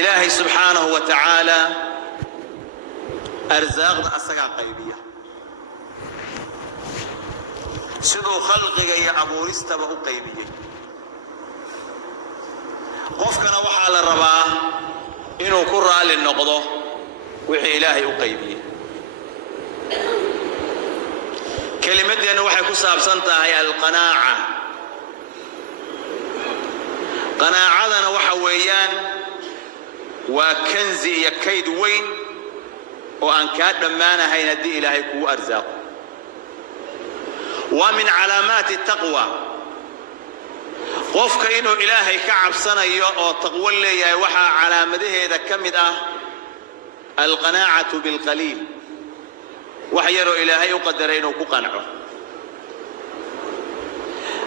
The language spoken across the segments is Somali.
إلهي سبحانه وتعالى أرزاقنا أسقى قيبية سدو خلقك يا أبو رستبه قيبية قفكنا وحال الربا إنه كرة للنقضة وحي إلهي قيبية كلمة دي أنه وحي كساب سنتها هي القناعة قناعتنا وحويان وكنزي يكيد وين وأن كاد دمانا هي ندي إلهي كو أرزاق ومن علامات التقوى قفك إنه إلهي كعب سنة أو تقوى لي يا وحى علامته إذا كمد القناعة بالقليل وحيروا إلهي يقدرين وقنعه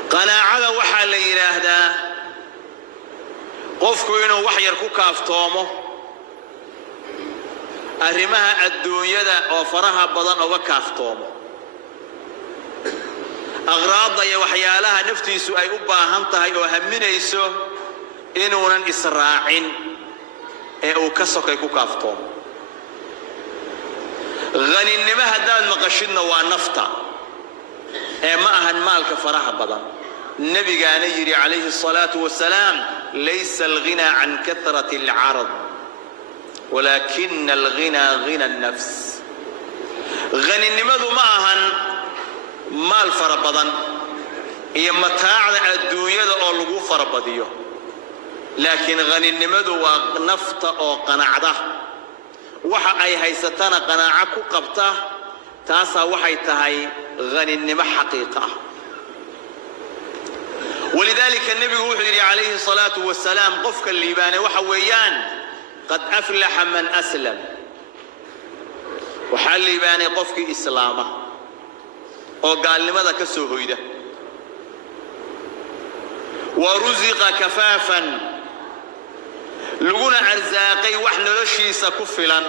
قناعة وحى لي إله ده قفك إنه وحير كافتومه أرمها الدنيا ده وفرها بدن أو كافتومه أغراض يا وحيالها نفتي سؤال أبا هنتها يوهمنا يسوع إنه نن إسراعين أو كسك يكافتوم غني النبه هذا المقشنا ونفطا ما أهن مالك فرها بدن النبي قال يجري عليه الصلاة والسلام ليس الغنى عن كثرة العرض ولكن الغنى غنى النفس غني النمذ معهن مال فربضن هي متاع الدنيا أو لغو فربضيه لكن غني النمذ ونفط أو قناعده وحا أي هيستان قناعك قبته تاسا وحي تهي غني النمى حقيقة ولذلك النبي وحي عليه الصلاة والسلام قفك الليباني وحويان قد أفلح من أسلم وحال الليباني قفك إسلامه وقال لماذا كسوه ده ورزق كفافا لغنا أرزاقي وحنا لشيس كفلا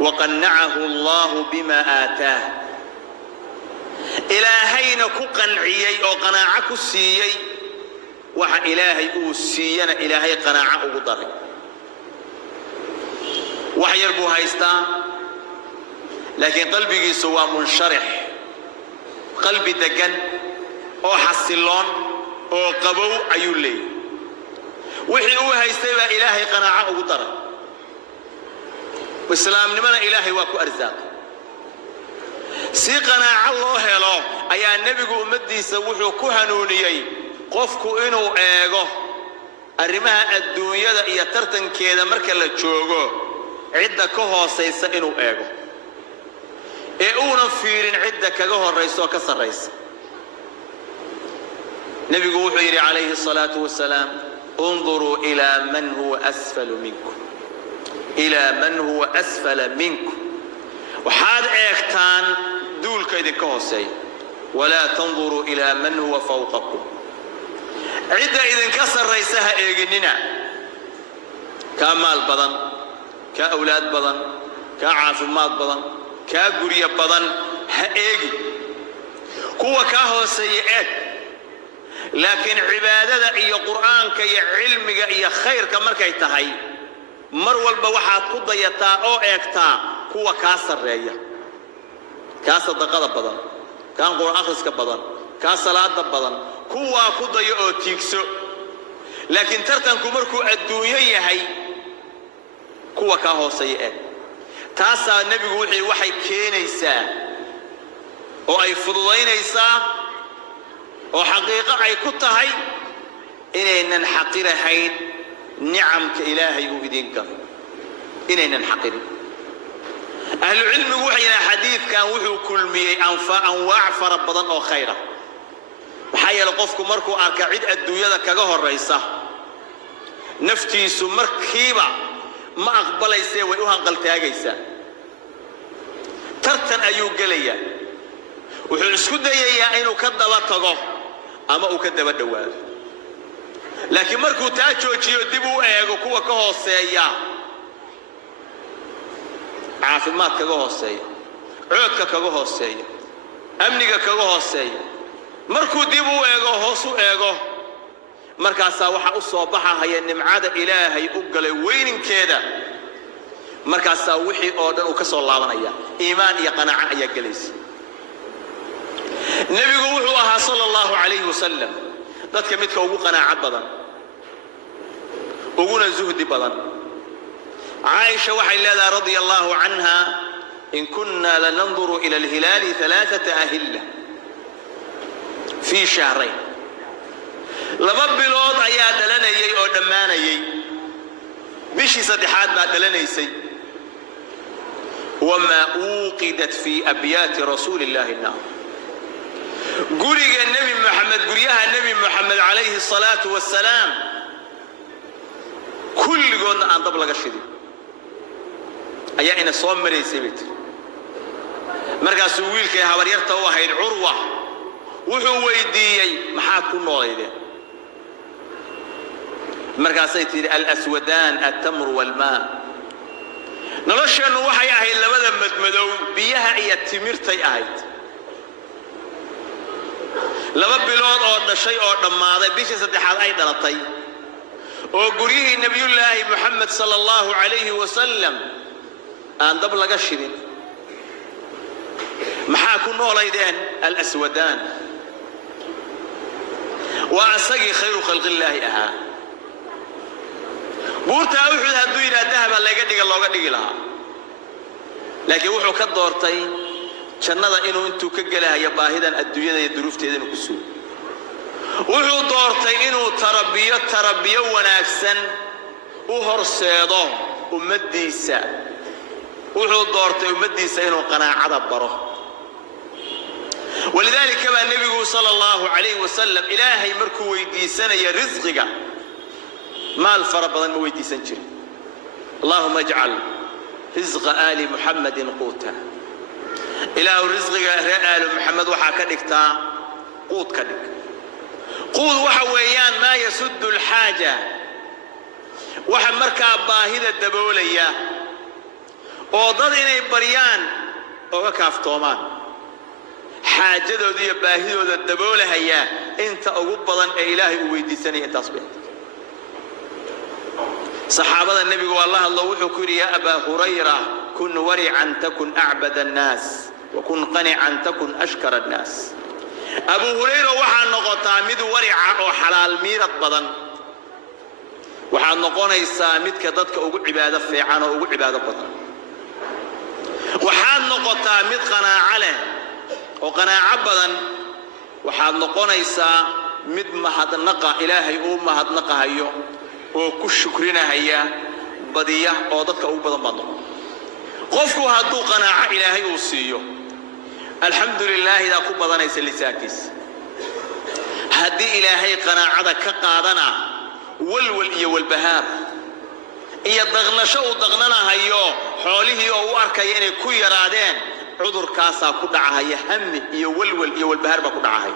وقنعه الله بما آتاه إلهين كقنعيي أو قناعك السيي وح إلهي أوسينا إلهي قناعة أقدر وحيربو هايستا لكن قلبي سوى منشرح قلبي دقن أو حسلون أو قبو عيولي وحي هايستا إلهي قناعة أقدر والسلام لمن إلهي واكو أرزاق سي قناعة الله له أي النبي أمدي سوحو كهنونيي قفكو إنو إيغو أرمها الدنيا إيا ترتن كيدا مركا لجوغو عدة كهو سيسا إنو إيغو إيونا فيرين عدة كهو الرئيس وكسر الرئيس نبي قوحيري عليه الصلاة والسلام انظروا إلى من هو أسفل منكم إلى من هو أسفل منكم وحاد إيختان دول كيدي كهوسي ولا تنظروا إلى من هو فوقكم عدة إذا انكسر رئيسها إيجننا كمال بدن كأولاد بدن كعافمات بدن كقرية بدن هإيجي كوا كهو سيئات لكن عبادة إيا قرآن كي علم إيا خير كمركي تهي مرول بوحات قضيتا أو إيكتا كوا كاسر رأيه كاسر دقاء بدن كان قرآن أخرس كبدن كاسلات بدن كوا قضي أو تيكسو لكن ترتن كمركو الدنيا هي كوا كهو سيئات تاسا النبي وحي كينيسا أو أي فضلينيسا أو حقيقة أي كتهي إننا نحقر حين نعم كإلهي وبدينك إننا نحقر أهل العلم وحينا حديث كان وحي كل مي أنواع فربضان أو خيرا وحيا لقفكم مركو أركعيد الدنيا كجوه الرئيسة نفتي سمركيبة ما أقبل يسوي ويوهن قلتها جيسا ترتن أيو قليا وحسكد يا إنه كذب تجاه أما أكذب الدوال لكن مركو تاجو شيء دبوا إيجو كوا كهوسيا عافمات كهوسيا عودك كهوسيا أمنك كهوسيا مركو دبوا إيجو هوسو إيجو markaasaa waxa u soo baxaya nimcada ilaahay u galay weyninkeeda markaasaa wixii oo dhan uu ka soo laabanaya iimaan iyo qanaaco ayaa galaysa nabigu wuxuu ahaa sallallahu alayhi wasallam dadka midka ugu qanaaco badan uguna zuhdi badan عائشة وحي لها رضي الله عنها إن كنا لننظر إلى الهلال 3 أهلة في شهرين لما بلوض أياد لنا يي أو دمانا يي بشي صدحات بعد لنا يسي وما أوقدت في أبيات رسول الله النار قولي النبي محمد قوليها النبي محمد عليه الصلاة والسلام كل قلنا أن طبلغ الشديد ayaa ina soo mareysay bit markaas wiilkay habaryarta oo ahayd Urwa wuxuu weydiiyay maxaa ku nooleedeen markaas ay tiri al-aswadan at-tamr wal-maa nolosheenu waxay ahayd labada madmadow biyaha iyo timirtay ahayd laba bilood oo dhashay oo dhamaaday bishii saddexaad ay dhalatay oo guriyihii nabiyullaahi Muhammad sallallahu alayhi wasallam أن دبل قشرين محاكو نوليدين الأسودان وأسقي خير خلق الله أها بورتا أوحد هدو إلى الذهب اللي قدق الله قدق لها لكن وحو كالدورتين شنada inuu intuu ka galay baahidan adduunyada iyo duruufteedana ku soo wuxuu doortay inuu tarabiyo wanaagsan u horseedo ummadiisa wuxuu doortay ummadiisa inuu qanaacada baro ولذلك كما النبي صلى الله عليه وسلم إلهي مركو ويديسنا يا رزقك ما الفرق بين ويديسن جري اللهم اجعل رزق آل محمد قوتا إله رزقك آل محمد وحاكدكتا قوت كدك قوت وحويان ما يسد الحاجة وحمركا باهدة الدبولية وضد إني بريان وكافتومان حاجة ذي باهدة الدبولة هي أنت أقبضا إلهي ويديسني أنت أصبحت صحابة النبي والله الله وحكري يا أبا هريرة كن ورعا تكن أعبد الناس وكن قنعا تكن أشكر الناس أبو هريرة وحا نقطع مد ورعا وحلال ميرت بدن وحا نقونا يسامد كددك أقول عبادة فيعان وأقول عبادة بدن وحا نقطع مد قناعة له وقناعة بدن وحا نقونا يسامد مهد نقا إلهي مهد نقا هيو وكل شكرنا هيا بدية أوضتك أو بدن بدن قفكو هدو قناعة إلهي وصيو الحمد لله إذا كو بدن يسلي ساكس هدي إلهي قناعة كقادنا والولئي والبهار إيا الضغنشو ضغننا هيو حوله أو أركي إني كو يرادين عذر كاسا كدعا هيا همي إيا والولئي والبهار بكدعا هيا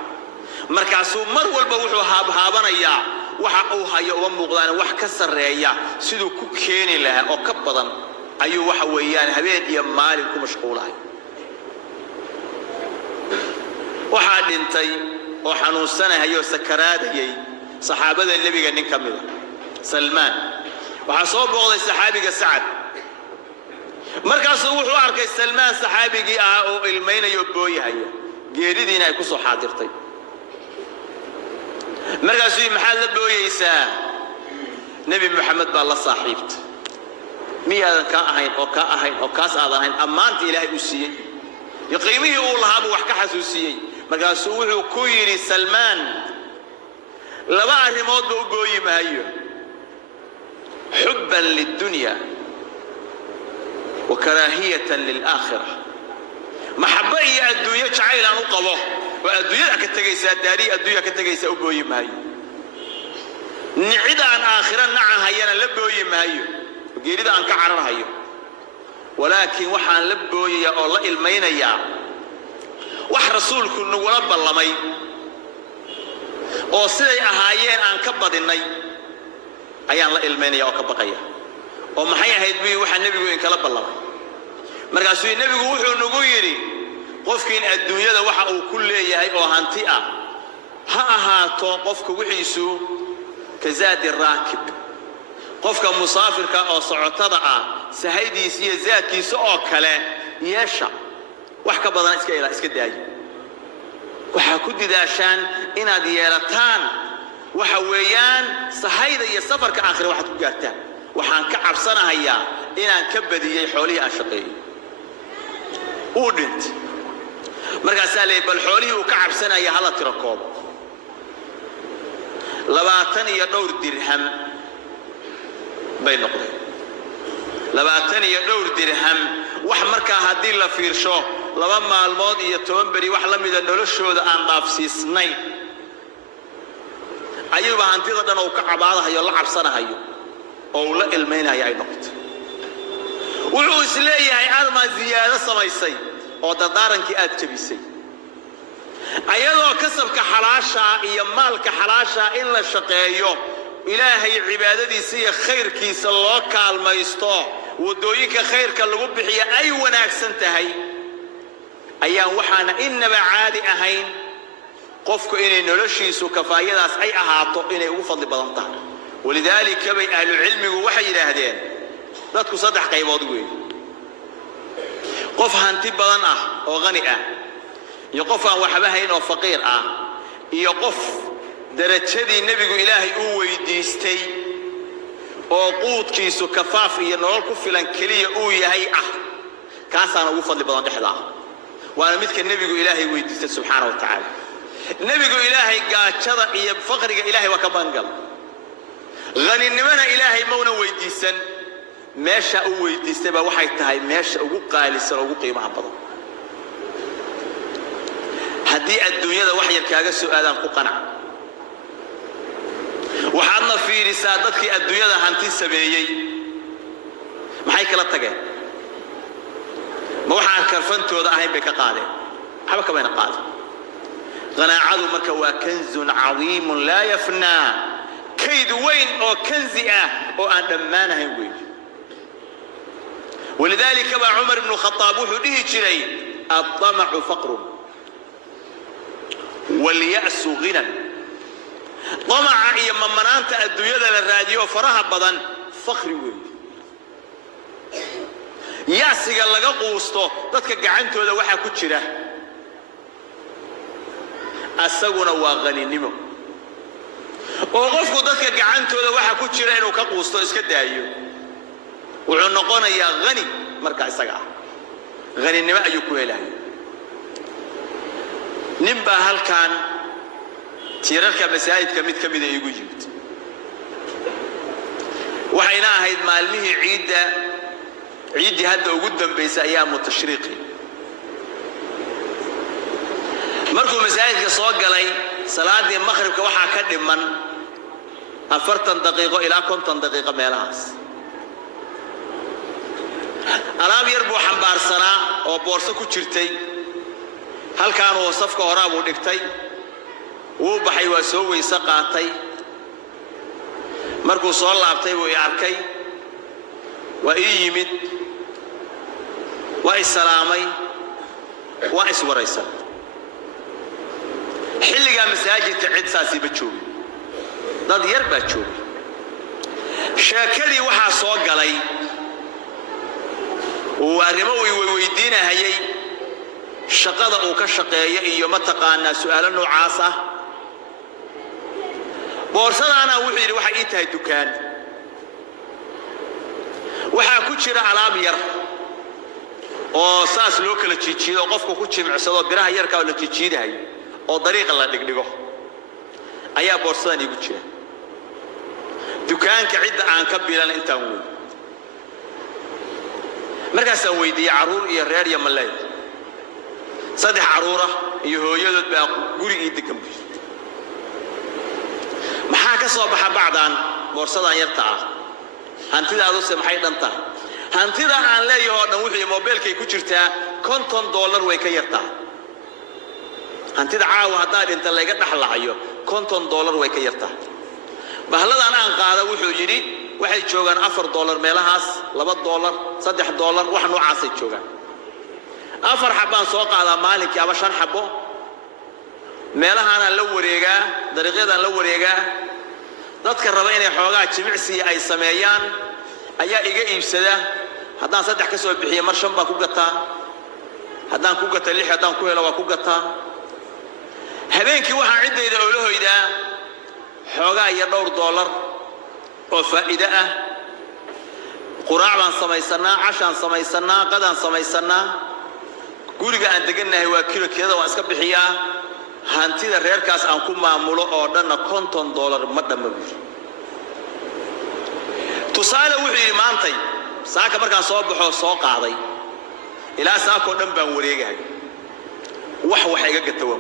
مركاسو مر والبوحو هابنا إياه waxa uu hayo oo muuqdaan wax ka sareeya sidoo ku keeni lahaa oo ka badan ayuu waxa weeyaan habeen iyo maalin ku mashquulahay waxa dhintay oo xanuunsanahay oo sakaraadayay saxaabada nabiga nin kamid Salman waxa soo booqday saxaabiga Sa'ad markaas wuxuu arkay Salman saxaabigii ah oo ilmeynayo booyahaya geeridiina ay ku soo xaadirtay مركزي محل بويسا نبي محمد بالله صاحبت ميا كاهين او كاهين او كاس اذهين امانت الهي وسيي يقيمه والله ابو وحك حسوسيي مركز وحو كويري سلمان لبا ريمود بو غوي مايو حبا للدنيا وكراهيه للاخره محبه يا الدنيا جعيل ان قبو والدنيا كتجيسا داري الدنيا كتجيسا وبوي ماي نعيد عن آخرا نعها هينا لبوي ماي وجيريد عن كعرر هيو ولكن وحان لبوي يا الله المين يا وح رسول كن ورب الله ماي أو سيد أهايين عن كبد الناي أيان الله المين يا وكبقية وما حيا هيدبي وح النبي وين كلب الله مركز النبي وحو نقولي qofkiin adduunyada waxa uu ku leeyahay oo hanti ah ha ahaato qofku wixiisu كزاد الراكب قفك مسافر كأو صعطة سهيدي سيزاد كي سؤال كلا يشع وحكى بدن إسك داي وحكود داشان إن ديالتان وحويان سهيدي السفر كآخر واحد قاتان وحان كعب سنة هيا إن كبدي حولي أشقي ودنت مركز سالي بالحولي وكعب سنة هيا هلا تركوب لباتن يدور درهم بين نقطة لباتن يدور درهم وحمركا هدي لا فيرشو لبا مالمود iyo 10 bari wax la mid ah noloshooda aan dhaafsiisnay ayuba hantida dhan oo ka cabaadahayo la cabsanahayo oo la ilmeynayo ay noqoto wuxuu isleeyahay alma ziyaado samaysay oo dardarankii aad jabisay ayadoo kasabka xalaasha iyo maalka xalaasha in la shaqeeyo ilaahay cibaadadiisa iyo khayrkiisa loo kaalmaysto wadooyinka khayrka lagu bixiyo ay wanaagsan tahay ayaan waxaana inaba caadi ahayn qofku inay noloshiisu kafaayadaas ay ahaato inay ugu fadli badan tahay walidaalika bay ahlu cilmigu waxay yiraahdeen dadku saddex qaybood weey qof hanti badan ah oo qani ah iyo qof aan waxba hayn oo faqiir ah iyo qof darajadii nabigu ilaahay uu weydiistay oo quudkiisu kafaaf iyo nolol ku filan kaliya uu yahay ah kaasana ugu fadli badan dhexdaa waana midka nabigu ilaahay weydiistay subhanahu wa ta'ala nabigu ilaahay gaajada iyo faqriga ilaahay waa ka bangal ghaninimada ilaahay mawna weydiisan meesha uu weydiistay ba waxay tahay meesha ugu qaalisan ugu qiimaha badan haddii adduunyada wax yar kaaga su'aalaan ku qanac waxaadna fiirisaa dadkii adduunyada hanti sameeyay maxay kala tageen ma waxaan karfantooda ahayn bay ka qaadeen waxba kamayna qaadin qanaacadu marka waa kanzun cadiimun laa yafnaa kayd weyn oo kanzi ah oo aan dhammaanahayn weyn walidaalika baa cumar ibnu khataab wuxuu dhihi jiray addamacu faqrun walya'su ghinan طمع يا ممنانت الدنيا للراديو فرها بدن فخري وين ياسيغا laga quusto dadka gacantooda waxa ku jira asaguna waa qaninimo oo qofku dadka gacantooda waxa ku jira inuu ka quusto iska daayo wuxuu noqonayaa qani marka isaga qaninimo ayuu ku helayo nimba halkan tiirarka masaajidka mid kamid ah igu yimid waxayna ahayd maalmihii ciidii hadda ugu dambeysay ayaamu tashriiqi markuu masaajidka soo galay salaadii maghribka waxa ka dhiman 40 daqiiqo ilaa 50 daqiiqo meelahaas alaab yar buu xambaarsanaa oo boorso ku jirtay halkaan oo safka hore buu dhigtay wuu baxay waa soo weysa qaatay markuu soo laabtay wuu arkay waa yimid waa salaamay waa iswaraysan xilliga masaajidka cid saasi ba joogay dad yar baa joogay sheekadii waxa soo galay oo arrimo weydiinayay shaqada uu ka shaqeeyo iyo ma taqaanaa su'aalo noocaas ah boorsadaana wuxuu yiri waxa ii tahay dukaan waxa ku jira alaab yar oo saas loo kala jiijiyo qofku ku jimicsado biraha yarka oo la jiijiidahay oo dariiqa la dhigdhigo ayaa boorsadan igu jira dukaanka cid aan ka bilan intaan weey markaas aan weydiiyay caruur iyo reer Yamalay saddex caruura iyo hooyadood baa gurigii degan maxaa ka soo baxa bacdan boorsadan yarta ah hantidaadu maxay dhantaa hantida aan leeyahay dhan wixii mobilkay ku jirtaa $50 way ka yartaa hantida caawa hadaa inta laga dhaxlahayo $50 way ka yartaa bahladan aan qaada wuxuu yiri waxay joogan $4 meelahaas $2 $3 wax noocaas ay joogan afar xabaan soo qaada maalinkii aba 5 xabo meelahaana la wareegaa dariiqadan la wareegaa dadka raba inay xoogaa jimicsi ay sameeyaan ayaa iga iibsada haddaan 3 ka soo bixiyo mar 5 baan ku gataa haddaan ku gato 6 haddaan ku helo waa ku gataa habeenkii waxaan ciddayda oo la hoydaa xoogaa iyo $2 oo faa'iido ah quraac baan samaysanaa cashaan samaysanaa qadaan samaysanaa guriga aan degannahay waa kilokeeda waan iska bixiyaa hantida reerkaas aan ku maamulo oo dhan $50 ma dhamma buu tusaale wixii maantay saaka markaan soo baxo soo qaaday ilaa saako dhan baan wareegahay wax iga gata waa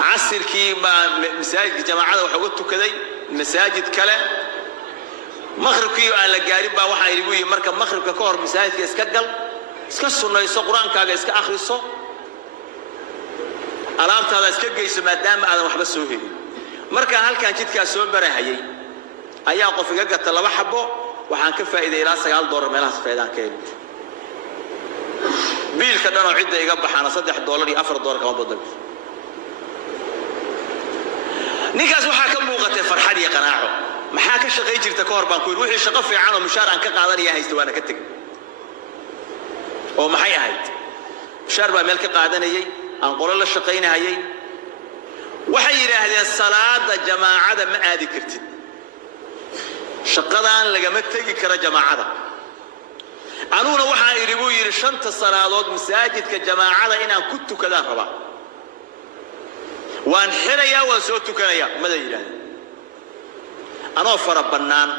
casirkii ma masaajidka jamaacada waxa uga tukaday masaajid kale maghribkii aan la gaarin baa waxa ay leeyihiin marka maghribka ka hor masaajidka iska gal iska sunnayso quraankaaga iska akhriso alaabtaada iska geyso maadaama aadan waxba soo helin marka halkaan jidka soo barahayay ayaa qof iga gata 2 xabo waxaan ka faa'iiday ilaa $9 meelahaas faa'iidaan ka helay biilka dhan oo cidda iga baxana $3 iyo $4 kama badan ninkaas waxaa ka muuqatay farxad iyo qanaaco maxaa ka shaqay jirta ka hor baan ku wixii shaqo fiican oo mushaar aan ka qaadanaya haysto waana ka tag oo maxay ahayd mushaar baa meel ka qaadanayay aan qolo la shaqaynayay waxay yiraahdeen salaada jamaacada ma aadi kartid shaqadaan lagama tagi kara jamaacada anuna waxaan irigu yiri 5 salaadood masaajidka jamaacada inaan ku tukadaan raba waan xiraya waan soo tukanaya mada yiraahdeen anoo fara bannaan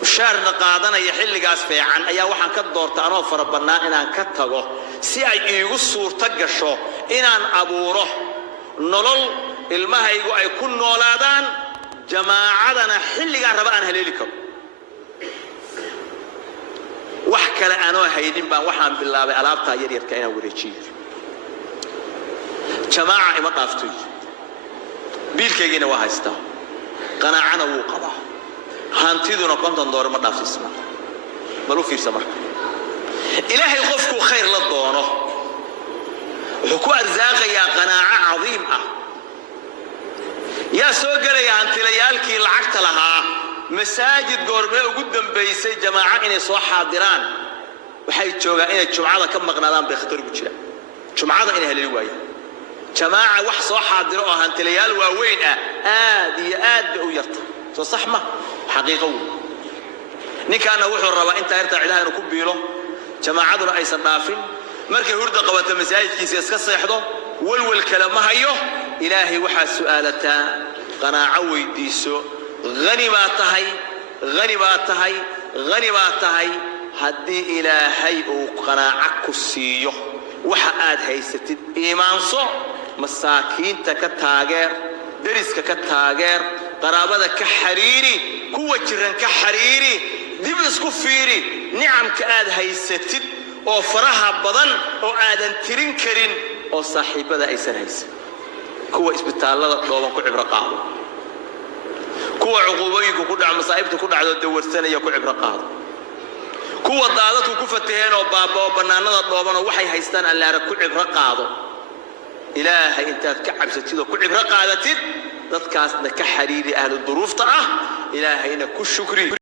mushaarna qaadanaya xilligaas fiican ayaa waxaan ka doortay anoo fara bannaan inaan ka tago si ay iigu suurta gasho inaan abuuro nolol ilmahaygu ay ku noolaadaan jamaacadana xilliga raba aan haleeli karo wax kale aanoo haynin baan waxaan bilaabay alaabta yar yarka inaan wareejiyo jamaaca ima dhaaftay biilkaygiina waa haystaa qanaacana wuu qabaa hantiduna $50 ma dhaafisma malu fiirsa marka ilaahay qofku khayr la doono wuxuu ku arsaaqayaa qanaaco cadiim ah yaa soo galaya hantilayaalkii lacagta lahaa masaajid goormee ugu dambaysay jamaaca inay soo xaadiraan waxay joogaan inay jumcada ka maqnaadaan bay khatar ugu jiraan jumcada inay haleeli waayaan jamaaca wax soo xaadiro oo hantilayaal waaweyn ah aad iyo aad bay u yarta soo sax ma xaqiiqo ninkaana wuxuu rabaa inta yarta ciidaha inuu ku biilo jamaacaduna aysan dhaafin markay hurda qabato masaajidkiisa iska seexdo walwal kale ma hayo ilaahay waxa su'aalataa qanaaco weydiiso غني ما تهي هدي إلهي وقناعك السيو وحقاد هيستد إيمان صو مساكين تكتاجر درسك كتاجر قرابة كحريري قوة جرن كحريري دبس كفيري نعم كاد هيستد أو فرها بدن أو آدن ترين كرين أو صاحب هذا أيسن هيس قوة إسبتال الله ضوابن كعبر قاضي كوا عقوبيك كودع مصائبته كودع دور سنة يكون عبر قاضي كوا ضالته كفتهين وبابا وبنانا ضوابنا وحي هيستان على ركوع عبر قاضي إلهي أنت كعب ستيدو كعبر قاضي تد ذات كاسنا كحريري أهل الظروف طعه إلهي إنك كل شكري